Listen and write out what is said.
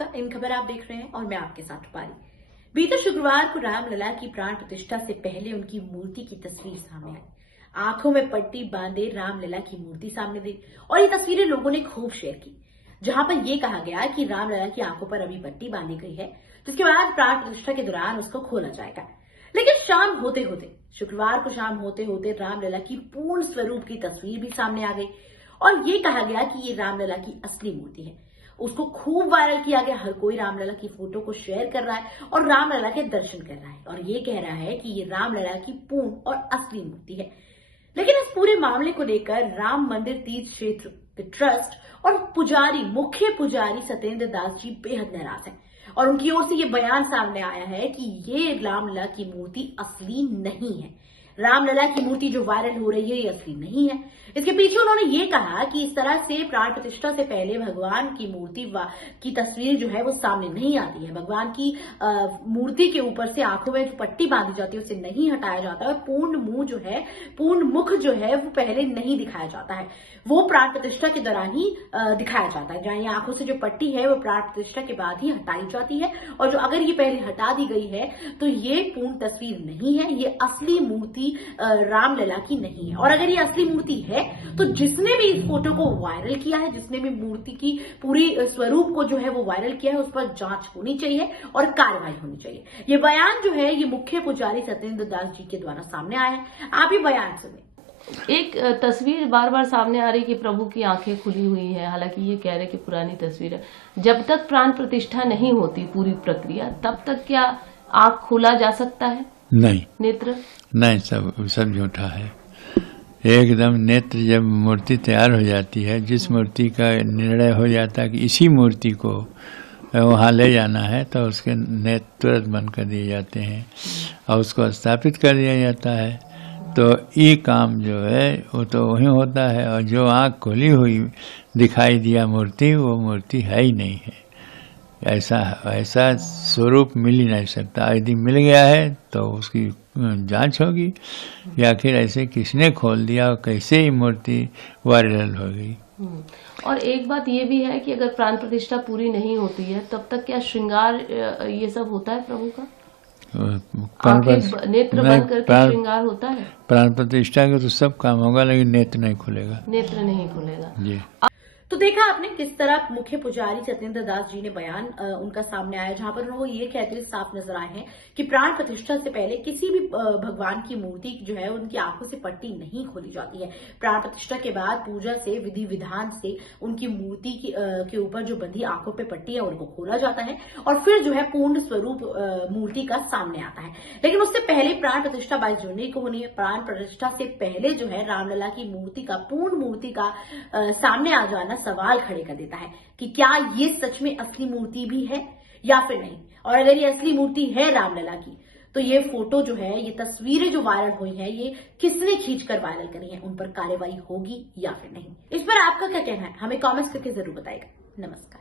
आपका इन खबर आप देख रहे हैं और मैं आपके साथ रूपाली। बीते शुक्रवार को रामलला की प्राण प्रतिष्ठा से पहले उनकी मूर्ति की तस्वीर सामने आई। आंखों में पट्टी बांधे रामलला की मूर्ति सामने दी और ये तस्वीरें लोगों ने खूब शेयर की, जहां पर यह कहा गया कि रामलला की आंखों पर अभी पट्टी बांधी गई है, जिसके बाद प्राण प्रतिष्ठा के दौरान उसको खोला जाएगा। लेकिन शाम होते होते शुक्रवार को शाम होते होते रामलला की पूर्ण स्वरूप की तस्वीर भी सामने आ गई और ये कहा गया कि ये रामलला की असली मूर्ति है। उसको खूब वायरल किया गया, हर कोई रामलला की फोटो को शेयर कर रहा है और रामलला के दर्शन कर रहा है और ये कह रहा है कि ये रामलला की पूर्ण और असली मूर्ति है। लेकिन इस पूरे मामले को लेकर राम मंदिर तीर्थ क्षेत्र ट्रस्ट और मुख्य पुजारी सत्येंद्र दास जी बेहद नाराज हैं और उनकी ओर से ये बयान सामने आया है कि ये रामलला की मूर्ति असली नहीं है। रामलला की मूर्ति जो वायरल हो रही है ये असली नहीं है। इसके पीछे उन्होंने ये कहा कि इस तरह से प्राण प्रतिष्ठा से पहले भगवान की मूर्ति की तस्वीर जो है वो सामने नहीं आती है। भगवान की मूर्ति के ऊपर से आंखों में जो पट्टी बांधी जाती है उसे नहीं हटाया जाता है और पूर्ण मुख जो है वो पहले नहीं दिखाया जाता है, वो प्राण प्रतिष्ठा के दौरान ही दिखाया जाता है। जहां ये आंखों से जो पट्टी है वो प्राण प्रतिष्ठा के बाद ही हटाई जाती है और जो अगर ये पहले हटा दी गई है तो ये पूर्ण तस्वीर नहीं है, ये असली मूर्ति रामलला की नहीं है। और अगर ये असली मूर्ति है तो जिसने भी इस फोटो को वायरल किया है, जिसने भी मूर्ति की पूरी स्वरूप को जो है वो वायरल किया है, उस पर जांच होनी चाहिए और कार्रवाई होनी चाहिए। ये बयान जो है ये मुख्य पुजारी सत्येंद्र दास जी के द्वारा सामने आया है। आप ये बयान सुनिए। एक तस्वीर बार बार सामने आ रही कि प्रभु की आंखें खुली हुई हैं, हालांकि ये कह रहे कि पुरानी तस्वीर है। जब तक प्राण प्रतिष्ठा नहीं होती पूरी प्रक्रिया, तब तक क्या आंख खोला जा सकता है? नहीं, नेत्र नहीं, सब झूठा है एकदम। नेत्र जब मूर्ति तैयार हो जाती है, जिस मूर्ति का निर्णय हो जाता है कि इसी मूर्ति को वहाँ ले जाना है, तो उसके नेत्र तुरंत बंद कर दिए जाते हैं और उसको स्थापित कर दिया जाता है। तो ये काम जो है वो तो वही होता है और जो आँख खुली हुई दिखाई दिया मूर्ति, वो मूर्ति है ही नहीं है। ऐसा स्वरूप मिल ही नहीं सकता। यदि मिल गया है तो उसकी जांच होगी कि आखिर ऐसे किसने खोल दिया और कैसे ही मूर्ति वायरल हो गई। और एक बात ये भी है कि अगर प्राण प्रतिष्ठा पूरी नहीं होती है तब तक क्या श्रृंगार ये सब होता है प्रभु का? नेत्र बंद करके श्रृंगार होता है? प्राण प्रतिष्ठा के तो सब काम होगा, लेकिन नेत्र नहीं खुलेगा। नेत्र नहीं खुलेगा जी। तो देखा आपने किस तरह मुख्य पुजारी सत्येंद्र दास जी ने बयान उनका सामने आया, जहां पर वो ये कहते हुए साफ नजर आए हैं कि प्राण प्रतिष्ठा से पहले किसी भी भगवान की मूर्ति जो है उनकी आंखों से पट्टी नहीं खोली जाती है। प्राण प्रतिष्ठा के बाद पूजा से विधि विधान से उनकी मूर्ति के ऊपर जो बंधी आंखों पे पट्टी है उनको खोला जाता है और फिर जो है पूर्ण स्वरूप मूर्ति का सामने आता है। लेकिन उससे पहले प्राण प्रतिष्ठा 22 जनवरी को होनी है। प्राण प्रतिष्ठा से पहले जो है रामलला की पूर्ण मूर्ति का सामने आ जाना सवाल खड़े कर देता है कि क्या ये सच में असली मूर्ति भी है या फिर नहीं। और अगर ये असली मूर्ति है रामलला की, तो ये फोटो जो है, ये तस्वीरें जो वायरल हुई हैं, ये किसने खींचकर वायरल करी है, उन पर कार्रवाई होगी या फिर नहीं। इस पर आपका क्या कहना है, हमें कमेंट्स करके जरूर बताइएगा। नमस्कार।